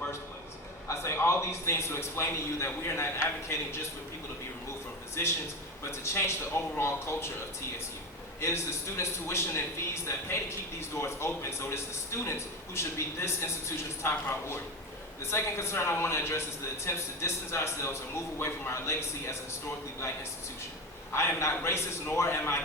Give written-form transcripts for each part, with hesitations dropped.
first place. I say all these things to explain to you that we are not advocating just for people to be removed from positions, but to change the overall culture of TSU. It is the students' tuition and fees that pay to keep these doors open, so it is the students who should be this institution's top priority. The second concern I want to address is the attempts to distance ourselves and move away from our legacy as a historically black institution. I am not racist, nor am I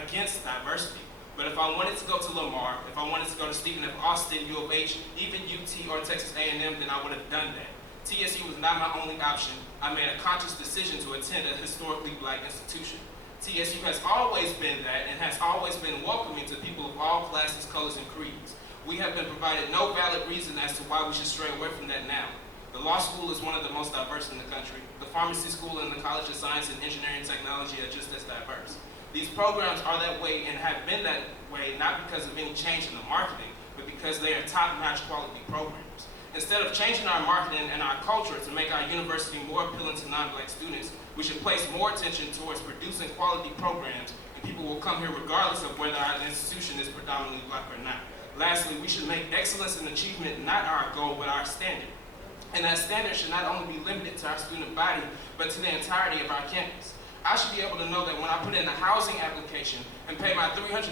against diversity. But if I wanted to go to Lamar, if I wanted to go to Stephen F. Austin, U of H, even UT or Texas A&M, then I would have done that. TSU was not my only option. I made a conscious decision to attend a historically black institution. TSU has always been that and has always been welcoming to people of all classes, colors, and creeds. We have been provided no valid reason as to why we should stray away from that now. The law school is one of the most diverse in the country. The pharmacy school and the College of Science and Engineering and Technology are just as diverse. These programs are that way and have been that way not because of any change in the marketing, but because they are top-notch quality programs. Instead of changing our marketing and our culture to make our university more appealing to non-black students, we should place more attention towards producing quality programs, and people will come here regardless of whether our institution is predominantly black or not. Lastly, we should make excellence and achievement not our goal, but our standard. And that standard should not only be limited to our student body, but to the entirety of our campus. I should be able to know that when I put in a housing application and pay my $350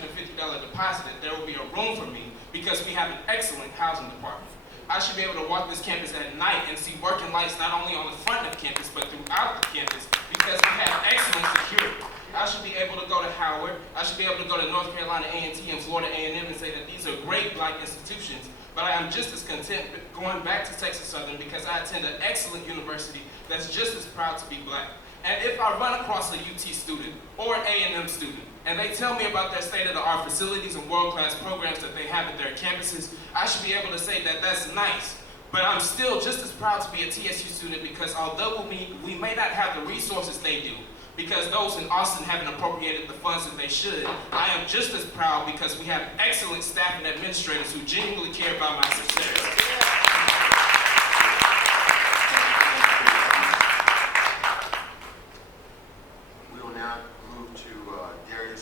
deposit, that there will be a room for me because we have an excellent housing department. I should be able to walk this campus at night and see working lights not only on the front of campus, but throughout the campus because we have excellent security. I should be able to go to Howard, I should be able to go to North Carolina A&T and Florida A&M and say that these are great black institutions, but I am just as content going back to Texas Southern because I attend an excellent university that's just as proud to be black. And if I run across a UT student or an A&M student, and they tell me about their state-of-the-art facilities and world-class programs that they have at their campuses, I should be able to say that that's nice. But I'm still just as proud to be a TSU student because although we may not have the resources they do, because those in Austin haven't appropriated the funds that they should, I am just as proud because we have excellent staff and administrators who genuinely care about my success.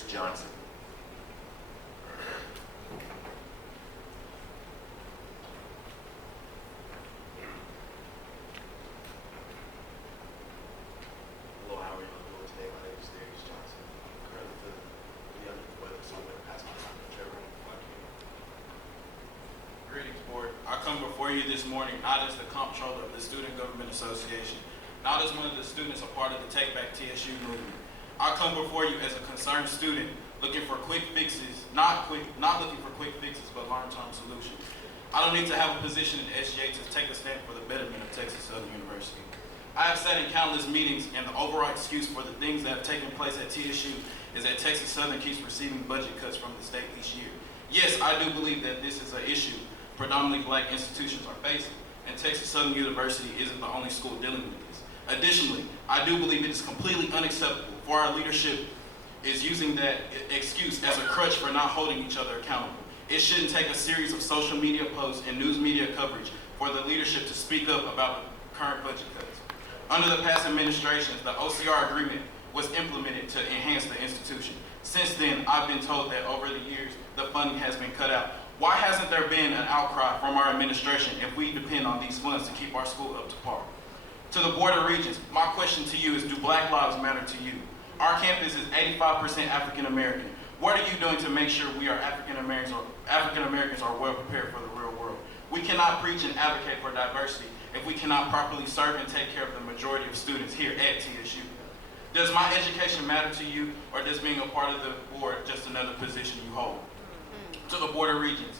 Johnson. Hello, how are you doing today? My name is Darius Johnson. I'm currently feeling under the weather, so I'm going to pass my time to Trevor. Greetings, board. I come before you this morning not as the comptroller of the Student Government Association, not as one of the students a part of the Take Back TSU movement. I come before you as a concerned student looking for quick fixes, not looking for quick fixes, but long-term solutions. I don't need to have a position in the SGA to take a stand for the betterment of Texas Southern University. I have sat in countless meetings, and the overall excuse for the things that have taken place at TSU is that Texas Southern keeps receiving budget cuts from the state each year. Yes, I do believe that this is an issue predominantly black institutions are facing, and Texas Southern University isn't the only school dealing with this. Additionally, I do believe it is completely unacceptable for our leadership is using that excuse as a crutch for not holding each other accountable. It shouldn't take a series of social media posts and news media coverage for the leadership to speak up about the current budget cuts. Under the past administrations, the OCR agreement was implemented to enhance the institution. Since then, I've been told that over the years, the funding has been cut out. Why hasn't there been an outcry from our administration if we depend on these funds to keep our school up to par? To the Board of Regents, my question to you is, do black lives matter to you? Our campus is 85% African American. What are you doing to make sure we are African Americans are well prepared for the real world? We cannot preach and advocate for diversity if we cannot properly serve and take care of the majority of students here at TSU. Does my education matter to you, or does being a part of the board just another position you hold? To the Board of Regents,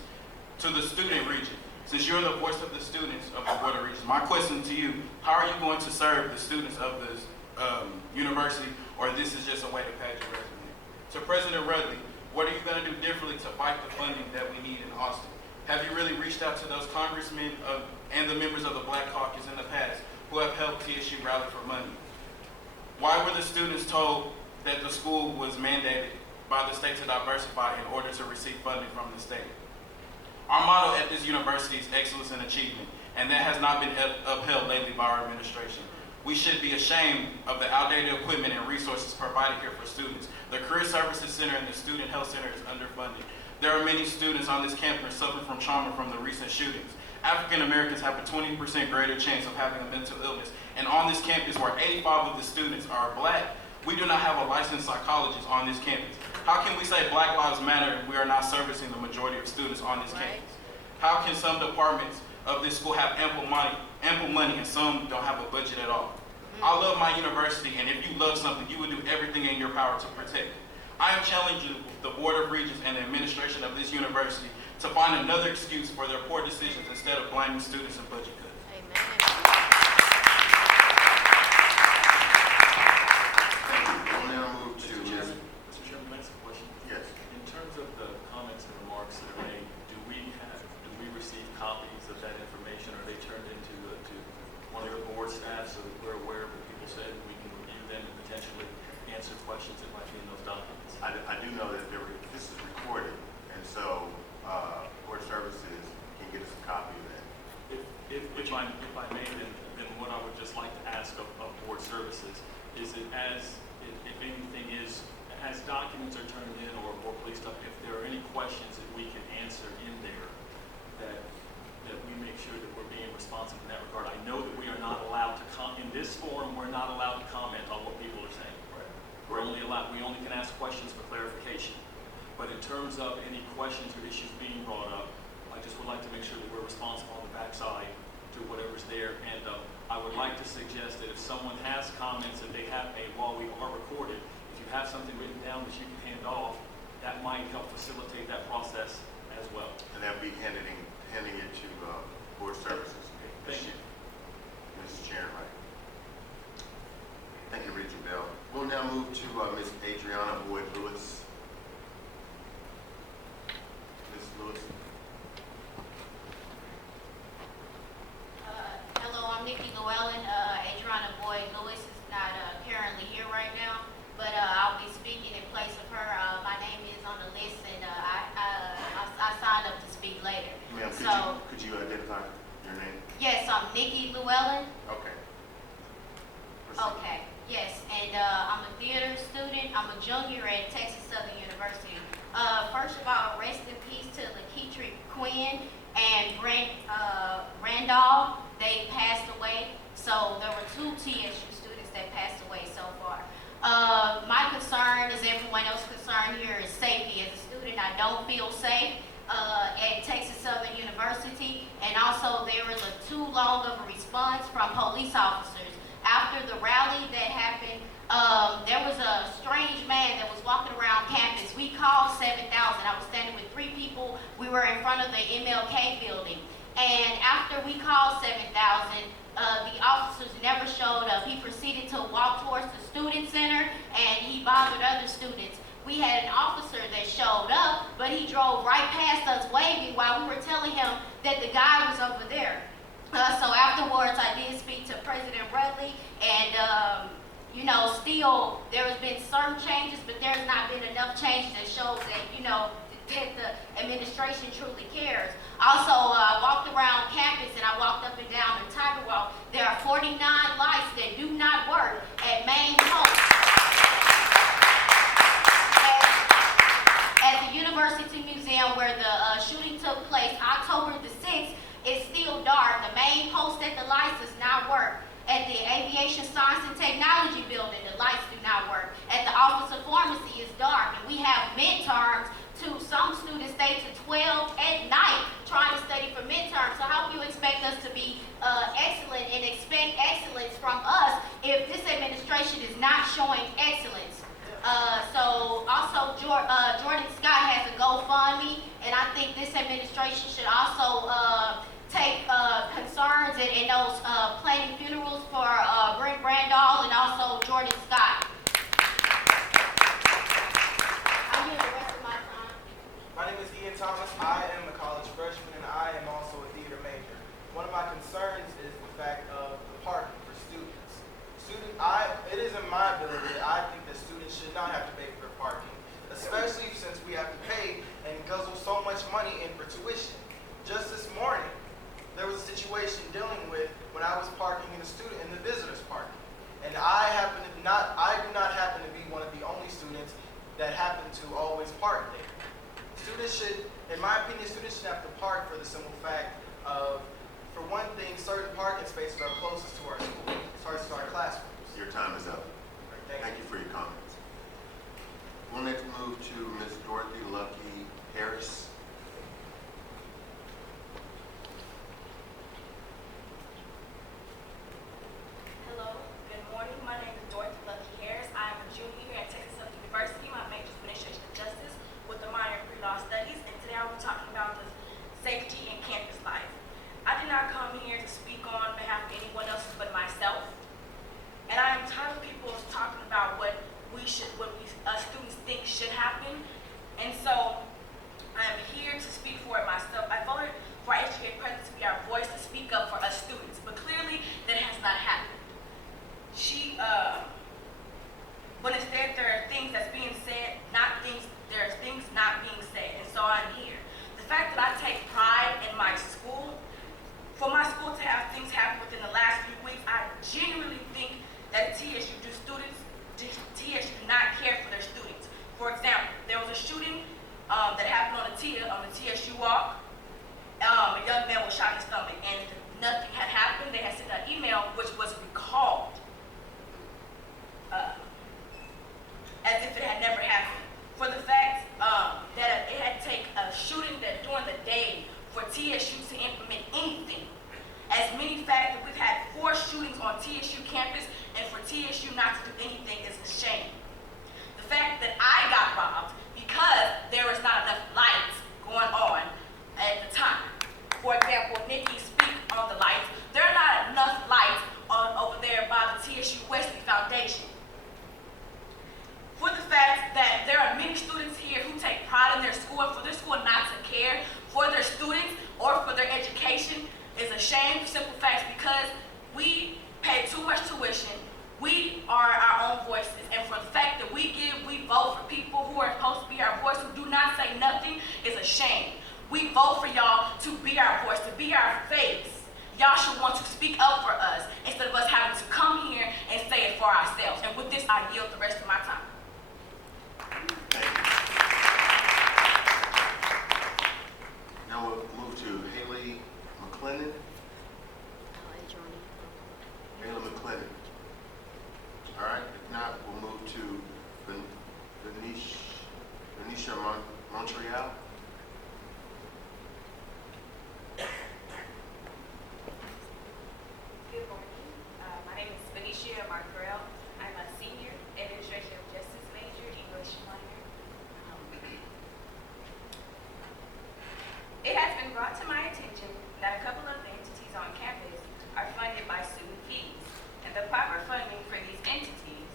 to the student regent, since you're the voice of the students of the Board of Regents, my question to you, how are you going to serve the students of this university, or this is just a way to pad your resume? To President Rudley, what are you going to do differently to fight the funding that we need in Austin? Have you really reached out to those congressmen and the members of the Black Caucus in the past who have helped TSU rally for money? Why were the students told that the school was mandated by the state to diversify in order to receive funding from the state? Our motto at this university is excellence and achievement, and that has not been upheld lately by our administration. We should be ashamed of the outdated equipment and resources provided here for students. The Career Services Center and the Student Health Center is underfunded. There are many students on this campus suffering from trauma from the recent shootings. African Americans have a 20% greater chance of having a mental illness. And on this campus where 85 of the students are black, we do not have a licensed psychologist on this campus. How can we say Black Lives Matter if we are not servicing the majority of students on this campus? How can some departments of this school have ample money and some don't have a budget at all? I love my university, and if you love something, you would do everything in your power to protect it. I am challenging the Board of Regents and the administration of this university to find another excuse for their poor decisions instead of blaming students and budget cuts. Thank you. We'll now move to Ms. Mr. Chairman, can I ask a question? Yes. In terms of the comments and remarks that are made, do we receive copies of that information? Are they turned into to one of the board staff so that we're aware of what people said and we can review them and potentially answer questions that might be in those documents? I do know that this is recorded, and so Board Services can get us a copy of that. If I may, then what I would just like to ask of board services is that if anything is, as documents are turned in or police stuff, if there are any questions that we can answer in there, that we make sure that we're being responsive in that regard. I know that we are not allowed to in this forum, we're not allowed to comment on what people are saying. We only can ask questions for clarification. But in terms of any questions or issues being brought up, I just would like to make sure that we're responsible on the backside to whatever's there. And I would like to suggest that if someone has comments that they have made while we are recorded, if you have something written down that you can hand off, that might help facilitate that process as well. And that'll be handing it to Board Services. Thank you. Mrs. Chair, right. Thank you, Regent Bell. We'll now move to Ms. Adriana Boyd-Lewis. Ms. Lewis. Hello, I'm Nikki Llewellyn. Adriana Boyd-Lewis is not currently here right now, but I'll be speaking in place of her. My name is on the list, and I signed up to speak later. Ma'am, could you identify your name? Yes, I'm Nikki Llewellyn. Okay. Proceed. Okay, yes, and I'm a theater student. I'm a junior at Texas Southern University. First of all, rest in peace to Lakeitri Quinn and Randolph. They passed away, so there were 2 TSU students that passed away so far. My concern, as everyone else's concern here, is safety. As a student, I don't feel safe at Texas Southern University, and also there was too long of a response from police officers. After the rally that happened, there was a strange man that was walking around campus. We called 7,000. I was standing with 3 people. We were in front of the MLK building. And after we called 7,000, the officers never showed up. He proceeded to walk towards the student center, and he bothered other students. We had an officer that showed up, but he drove right past us waving while we were telling him that the guy was over there. So afterwards, I did speak to President Rudley, and still there has been certain changes, but there's not been enough changes that shows that that the administration truly cares. Also, I walked around campus and I walked up and down the Tiger Walk. There are 49 lights that do not work at main posts. At the University Museum where the shooting took place, October the 6th, it's still dark. The main post at the lights does not work. At the Aviation Science and Technology building, the lights do not work. At the Office of Pharmacy, it's dark, and we have midterms. Some students stay to 12 at night trying to study for midterms. So how can you expect us to be excellent and expect excellence from us if this administration is not showing excellence? So also Jordan Scott has a GoFundMe, and I think this administration should also take concerns in those planning funerals for Brent Brandall and also Jordan Scott. I'm here the rest of my time. My name is Ian Thomas. I am a college freshman, and I am also a theater major. One of my concerns is the fact of the parking for students. It is in my ability. I think that students should not have to pay for parking, especially since we have to pay and guzzle so much money in for tuition. Just this morning, there was a situation dealing with when I was parking in the visitors parking, and I do not happen to be one of the only students that happen to always park there. Students should, in my opinion, students should have to park for the simple fact of For one thing, certain parking spaces are closest to our school, closest to our classrooms. Your time is up. Thank Thank you for your comments. We'll next move to Ms. Dorothy Lucky Harris. Hello, good morning. My name is Dorothy Lucky Harris. I am a junior here at Texas Southern University. My major is Administration of Justice with a minor in Pre-Law Studies. And today I will be talking about the safety in campus life. I did not come here to speak on behalf of anyone else but myself. And I am tired of people talking about what students think should happen. And so I am here to speak for it myself. I voted for our educated president to be our voice to speak up for us students, but clearly that has not happened. But instead there are things that's being said, there's things not being said, and so I'm here. The fact that I take pride in my school, for my school to have things happen within the last few weeks, I genuinely think that TSU do not care for their students. For example, there was a shooting that happened on the TSU walk. A young man was shot in the stomach, and nothing had happened. They had sent an email which was recalled as if it had never happened. For the fact that it had to take a shooting that during the day for TSU to implement anything. As many fact that we've had 4 shootings on TSU campus, and for TSU not to do anything is a shame. The fact that I got robbed because there was not enough lights going on at the time. For example, Nikki speak on the lights. There are not enough lights over there by the TSU Wesley Foundation. For the fact that there are many students here who take pride in their school, and for their school not to care for their students or for their education is a shame. Simple facts, because we pay too much tuition. We are our own voices, and for the fact that we vote for people who are supposed to be our voice, who do not say nothing, is a shame. We vote for y'all to be our voice, to be our face. Y'all should want to speak up for us instead of us having to come here and say it for ourselves. And with this, I yield the rest of my time. Thank you. Now we'll move to Haley McClennan. Haley McClennan. All right, if not, we'll move to Venetia Montreal. Good morning. My name is Venetia Montreal. I'm a senior Administration of Justice major, English minor. It has been brought to my attention that a couple of the entities on campus are funded by student fees, and the proper funding for these entities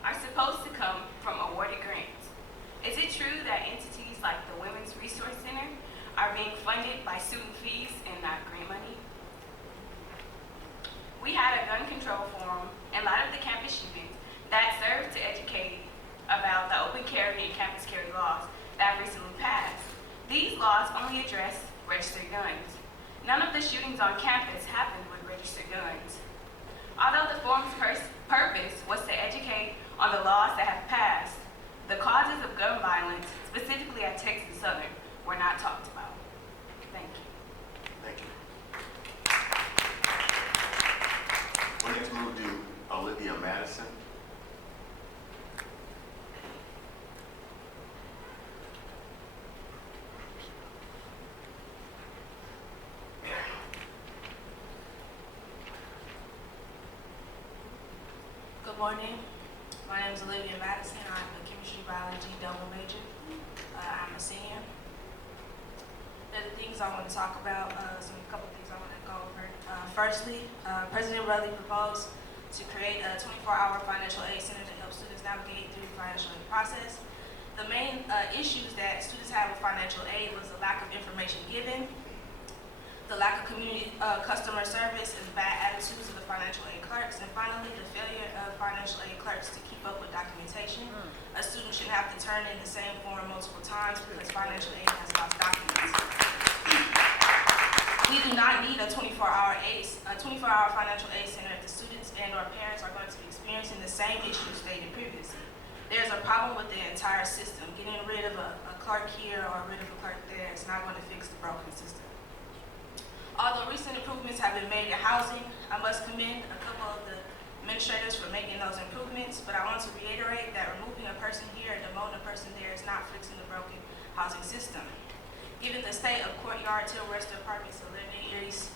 are supposed to come from awarded grants. Is it true that entities like the Women's Resource Center are being funded by student fees and not grant money? We had a gun control forum in light of the campus shootings that served to educate about the open carry and campus carry laws that recently passed. These laws only address registered guns. None of the shootings on campus happened with registered guns. Although the forum's purpose was to educate on the laws that have passed, the causes of gun violence, specifically at Texas Southern, were not talked about. Thank you. Thank you. We'll next move to Olivia Madison. Good morning. My name is Olivia Madison. I'm a chemistry biology double major. I'm a senior. There are the things I want to talk about, a couple of things I want to go over. Firstly, President Rutherford proposed to create a 24-hour financial aid center to help students navigate through the financial aid process. The main issues that students have with financial aid was the lack of information given, the lack of community customer service, and the bad attitudes of the financial aid clerks, and finally, the failure of financial aid clerks to keep up with documentation. A student shouldn't have to turn in the same form multiple times because financial aid has lost documents. We do not need a 24-hour financial aid center if the students and/or parents are going to be experiencing the same issues stated previously. There's a problem with the entire system. Getting rid of a clerk here or rid of a clerk there is not going to fix the broken system. Although recent improvements have been made in housing, I must commend a couple of the administrators for making those improvements, but I want to reiterate that removing a person here and demoting a person there is not fixing the broken housing system. Given the state of Courtyard, Tilwester Apartments, and Lemonade East,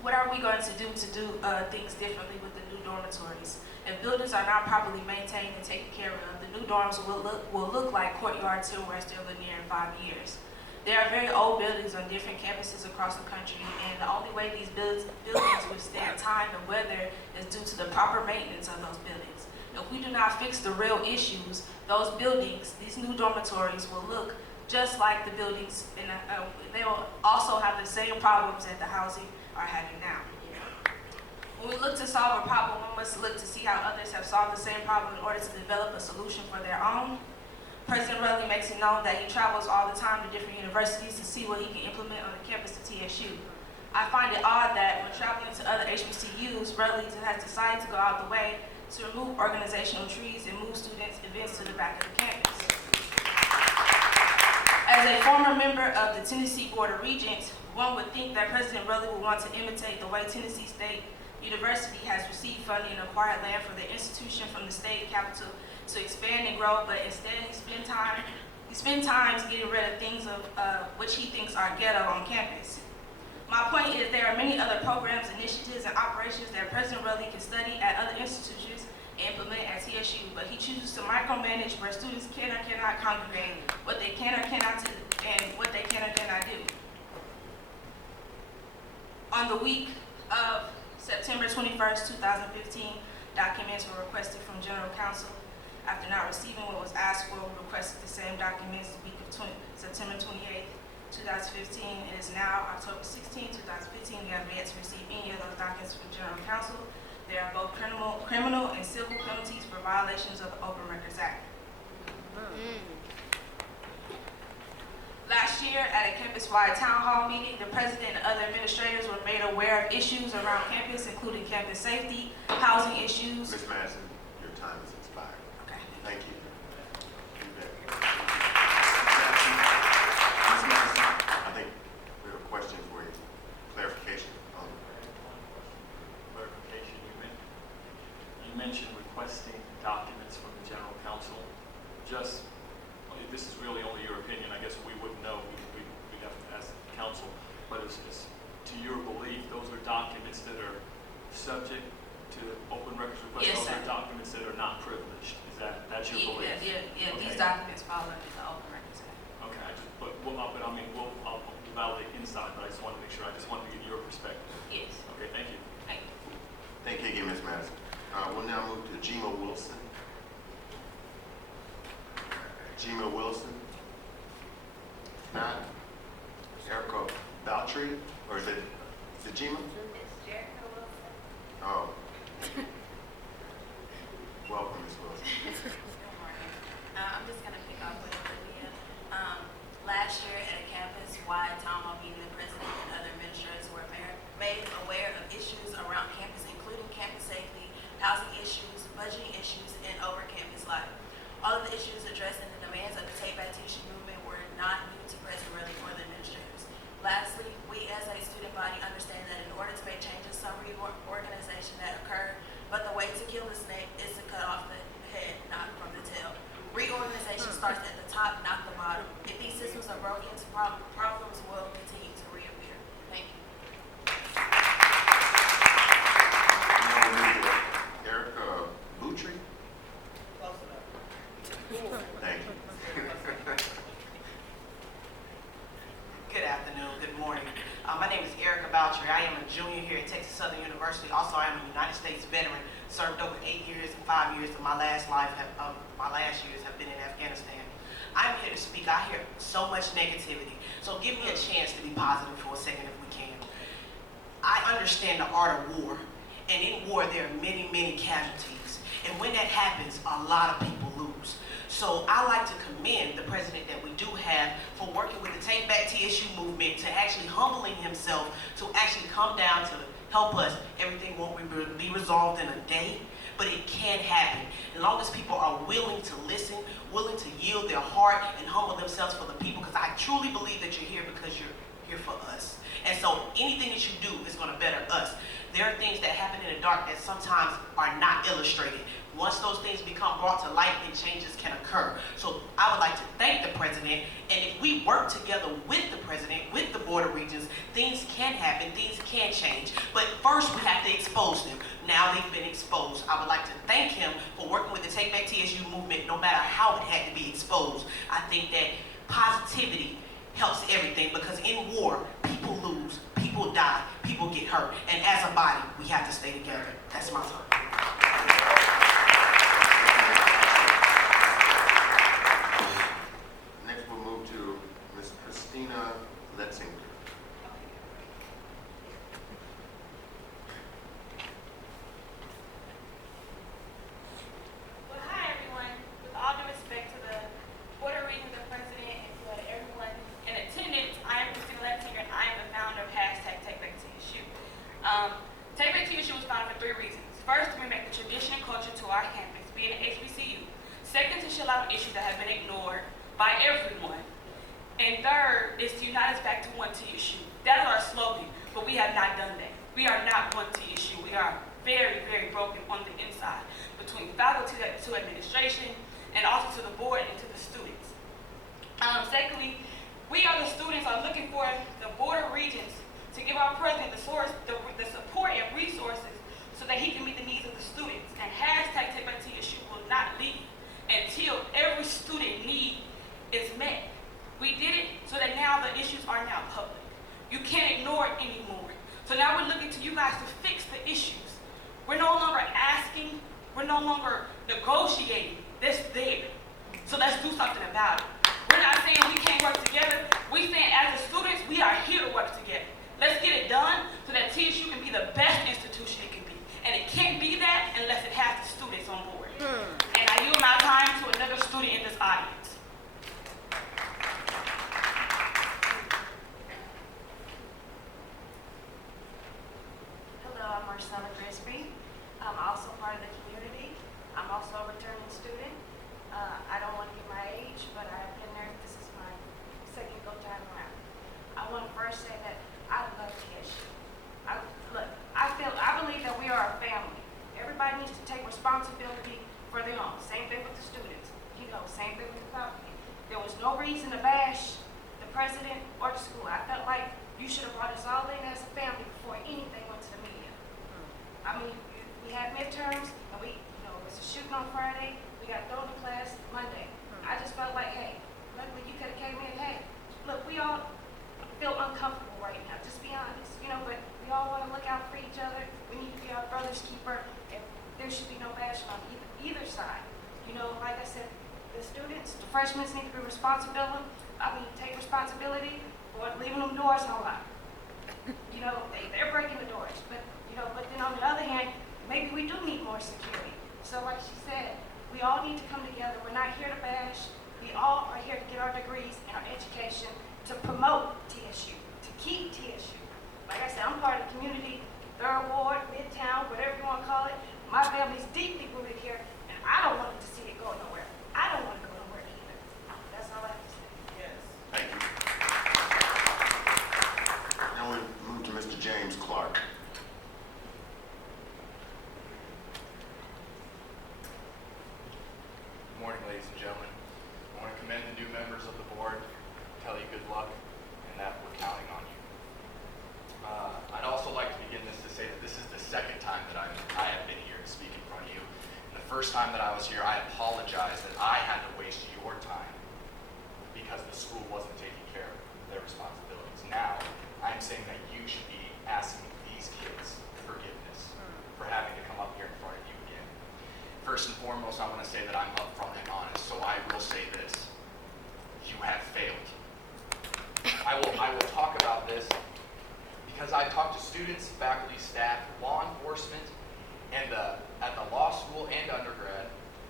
what are we going to do things differently with the new dormitories? If buildings are not properly maintained and taken care of, the new dorms will look like Courtyard, Tilwester, and Lanier in 5 years. There are very old buildings on different campuses across the country, and the only way these buildings withstand time and weather is due to the proper maintenance of those buildings. If we do not fix the real issues, those buildings, these new dormitories, will look just like the buildings, and they will also have the same problems that the housing are having now. When we look to solve a problem, one must look to see how others have solved the same problem in order to develop a solution for their own. President Rutherford makes it known that he travels all the time to different universities to see what he can implement on the campus of TSU. I find it odd that when traveling to other HBCUs, Rutherford has decided to go out the way to remove organizational trees and move students' events to the back of the campus. As a former member of the Tennessee Board of Regents, one would think that President Rutherford would want to imitate the way Tennessee State University has received funding and acquired land for the institution from the state capital to expand and grow, but instead he spends times getting rid of things of which he thinks are ghetto on campus. My point is there are many other programs, initiatives, and operations that President Rutherford can study at other institutions and implement at TSU, but he chooses to micromanage where students can or cannot congregate, what they can or cannot do, and what they can or cannot do. On the week of September 21st, 2015, documents were requested from General Counsel. After not receiving what was asked for, we requested the same documents the week of September 28th, 2015. It is now October 16, 2015. We have yet to receive any of those documents from General Counsel. There are both criminal and civil penalties for violations of the Open Records Act. Last year, at a campus-wide town hall meeting, the president and other administrators were made aware of issues around campus, including campus safety, housing issues. Ms. Madison, your time has expired. Okay. Thank you. You bet. Ms. Madison, I think we have a question for you. Clarification. Clarification, you mentioned requesting documents from the general counsel. This is really only your opinion. I guess we wouldn't know. We'd have to ask the council. But it's to your belief, those are documents that are subject to open records request. Yes, those sir. are documents that are not privileged. That's your belief? Yeah. Okay. These documents fall under the Open Records Act. Okay. I'll validate inside, but I just wanted to make sure. I just wanted to get your perspective. Yes. Okay. Thank you. Thank you. Thank you again, Ms. Madison. We'll now move to Gima Wilson. Gima Wilson. Not Erica Valtry, or is it Gima? It's Jericho Wilson. Oh. Welcome, Ms. Wilson. Good morning. I'm just going to pick up with Olivia. Last year at a campus-wide town hall meeting, the president and other administrators were made aware of issues around campus, including campus safety, housing issues, budgeting issues, and over campus life. All of the issues addressed in the demands of the Take Back TSU movement were not new to President Rutherford or the administrators. Lastly, we as a student body understand that in order to make changes, some reorganization that occurred, but the way to kill the snake is to cut off the head, not from the tail. Reorganization starts at the top, not the bottom. If these systems are broken, problems will continue to reappear. Thank you. Now we'll move to Erica Valtry. Close enough. Thank you. Good afternoon, good morning. My name is Erica Valtry. I am a junior here at Texas Southern University. Also, I am a United States veteran, served over 8 years and 5 years of my last years have been in Afghanistan. I'm here to speak. I hear so much negativity. So give me a chance to be positive for a second if we can. I understand the art of war, and in war there are many, many casualties. And when that happens, a lot of people lose. So I like to commend the president that we do have for working with the Take Back TSU movement to actually humbling himself to actually come down to help us. Everything won't be resolved in a day, but it can happen. As long as people are willing to listen, willing to yield their heart and humble themselves for the people, because I truly believe that you're here because you're here for us. And so anything that you do is going to better us. There are things that happen in the dark that sometimes are not illustrated. Once those things become brought to light, then changes can occur. So I would like to thank the president, and if we work together with the president, with the Board of Regents, things can happen, things can change. But first we have to expose them. Now they've been exposed. I would like to thank him for working with the Take Back TSU movement, no matter how it had to be exposed. I think that positivity helps everything, because in war, people lose, people die, people get hurt. And as a body, we have to stay together. That's my thought. Next, we'll move to Ms. Christina Letzinger. Well, hi everyone. With all due respect to the Board of Regents, the president, and to everyone in attendance, I am Christina Letzinger, and I am the founder of #TakeBackTSU. Take Back TSU was founded for 3 reasons. First, to bring back the tradition and culture to our campus, being an HBCU. Second, to shed light on issues that have been ignored by everyone. And third is to unite us back to one TSU. That is our slogan, but we have not done that. We are not one TSU. We are very, very broken on the inside, between faculty to administration, and also to the board and to the students. Secondly, we are the students are looking for the Board of Regents to give our president the support and resources so that he can meet the needs of the students. And #TakeBackTSU will not leave until every student need is met. We did it so that now the issues are now public. You can't ignore it anymore. So now we're looking to you guys to fix the issues. We're no longer asking, we're no longer negotiating. That's there. So let's do something about it. We're not saying we can't work together. We're saying as the students, we are here to work together. Let's get it done so that TSU can be the best institution it can be. And it can't be that unless it has the students on board. And I yield my time to another student in this audience. Hello, I'm Marcella Grisby. I'm also part of the community. I'm also a returning student. I don't want to give my age, but I've been there. This is my second go time around. I want to first say that I love TSU. I believe that we are a family. Everybody needs to take responsibility for their own. Same thing with the students. Same thing with the faculty. There was no reason to bash the president or the school. I felt like you should have brought us all in as a family before anything went to the media. I mean, we had midterms, and it was a shooting on Friday. We got thrown to class Monday. I just felt like, hey, luckily you could have came in. Hey, look, we all feel uncomfortable right now. Just be honest, but we all want to look out for each other. We need to be our brother's keeper, and there should be no bashing on either side. Like I said, the students, the freshmen need to be take responsibility for leaving them doors unlocked. They're breaking the doors, but then on the other hand, maybe we do need more security. So like she said, we all need to come together. We're not here to bash. We all are here to get our degrees and our education to promote TSU, to keep TSU. Like I said, I'm part of the community, 3rd Ward, Midtown, whatever you want to call it. My family's deeply rooted here, and I don't want to see it go nowhere. I don't want to go nowhere either. That's all I have to say. Yes. Thank you. Now we move to Mr. James Clark. Good morning, ladies and gentlemen. I want to commend the new members of the board, tell you good luck, and that we're counting on you. I'd also like to begin this to say that this is the second time that I have been here to speak in front of you. And the first time that I was here, I apologize that I had to waste your time because the school wasn't taking care of their responsibilities. Now, I'm saying that you should be asking these kids forgiveness for having to come up here in front of you again. First and foremost, I want to say that I'm upfront and honest, so I will say this. You have failed. I will talk about this because I talked to students, faculty, staff, law enforcement, and at the law school and undergrad.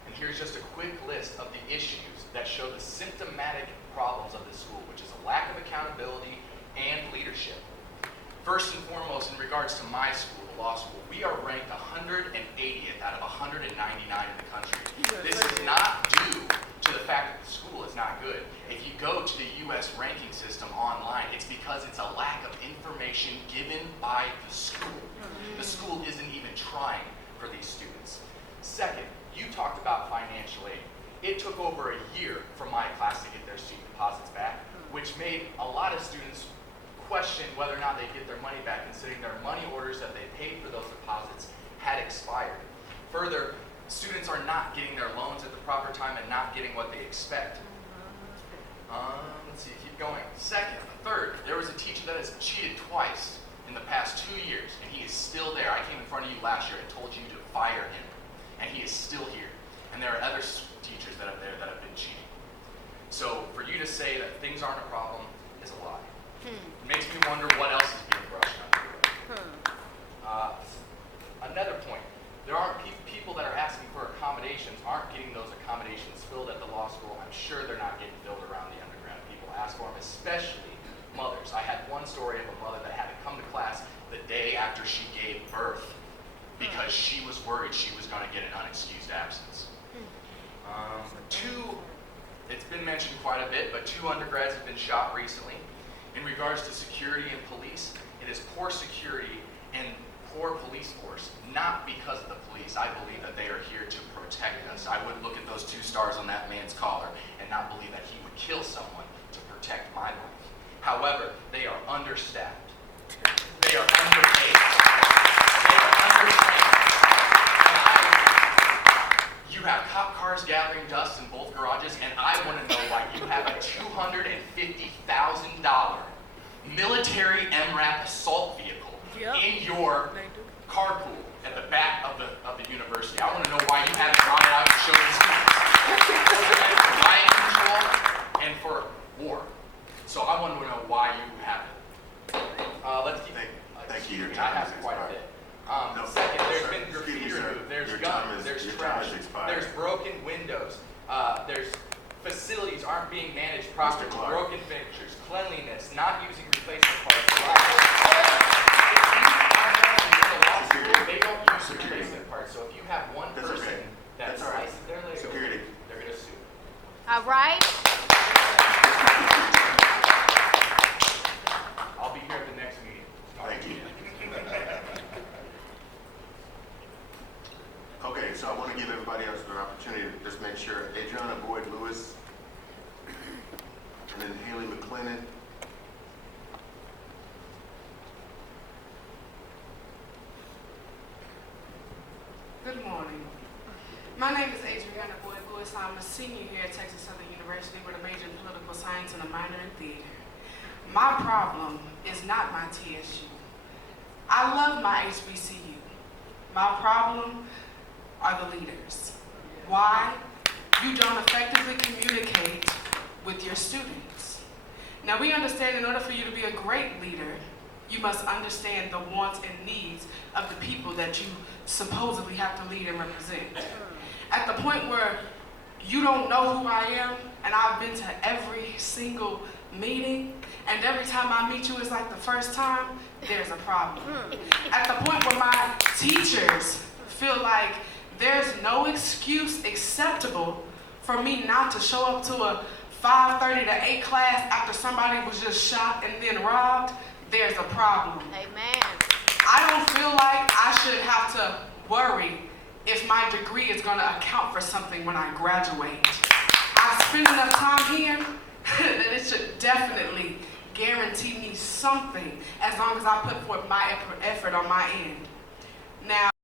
And here's just a quick list of the issues that show the symptomatic problems of this school, which is a lack of accountability and leadership. First and foremost, in regards to my school, the law school, we are ranked 180th out of 199 in the country. This is not due to the fact that the school is not good. If you go to the U.S. ranking system online, it's because it's a lack of information given by the school. The school isn't even trying for these students. Second, you talked about financial aid. It took over a year for my class to get their student deposits back, which made a lot of students question whether or not they get their money back, considering their money orders that they paid for those deposits had expired. Further, students are not getting their loans at the proper time and not getting what they expect. Let's see, keep going. Third, there was a teacher that has cheated twice in the past 2 years, and he is still there. I came in front of you last year and told you to fire him, and he is still here. And there are other teachers that are there that have been cheating. So for you to say that things aren't a problem is a lie. It makes me wonder what else is being brushed under the rug. Another point, there are people that are asking for accommodations aren't getting those accommodations filled at the law school. I'm sure they're not getting filled around the undergrad. People ask for them, especially mothers. I had one story of a mother that had to come to class the day after she gave birth because she was worried she was going to get an unexcused absence. It's been mentioned quite a bit, but 2 undergrads have been shot recently. In regards to security and police, it is poor security and poor police force, not because of the police. I believe that they are here to protect us. I wouldn't look at those 2 stars on that man's collar and not believe that he would kill someone to protect my life. However, they are understaffed. They are underpaid. They are undertrained. You have cop cars gathering dust in both garages, and I want to know why you have a $250,000 military MRAP assault vehicle in your carpool at the back of the university. I want to know why you haven't gone out and shown the students. For riot control and for war. So I want to know why you have it. Let's keep it. Thank you. I have quite a bit. Second, there's been graffiti removed, there's guns, there's trash, there's broken windows, there's facilities aren't being managed properly, broken fixtures, cleanliness, not using replacement parts. They don't use replacement parts, so if you have one person that slices their leg open, they're going to sue. All right. I'll be here at the next meeting. Thank you. Okay, so I want to give everybody else an opportunity to just make sure Adriana Boyd Lewis, and then Haley McClennan. Good morning. My name is Adriana Boyd Lewis. I'm a senior here at Texas Southern University with a major in political science and a minor in theater. My problem is not my TSU. I love my HBCU. My problem are the leaders. Why? You don't effectively communicate with your students. Now we understand in order for you to be a great leader, you must understand the wants and needs of the people that you supposedly have to lead and represent. At the point where you don't know who I am, and I've been to every single meeting, and every time I meet you is like the first time, there's a problem. At the point where my teachers feel like there's no excuse acceptable for me not to show up to a 5:30 to 8 class after somebody was just shot and then robbed, there's a problem. Amen. I don't feel like I should have to worry if my degree is going to account for something when I graduate. I've spent enough time here that it should definitely guarantee me something as long as I put forth my effort on my end. Now,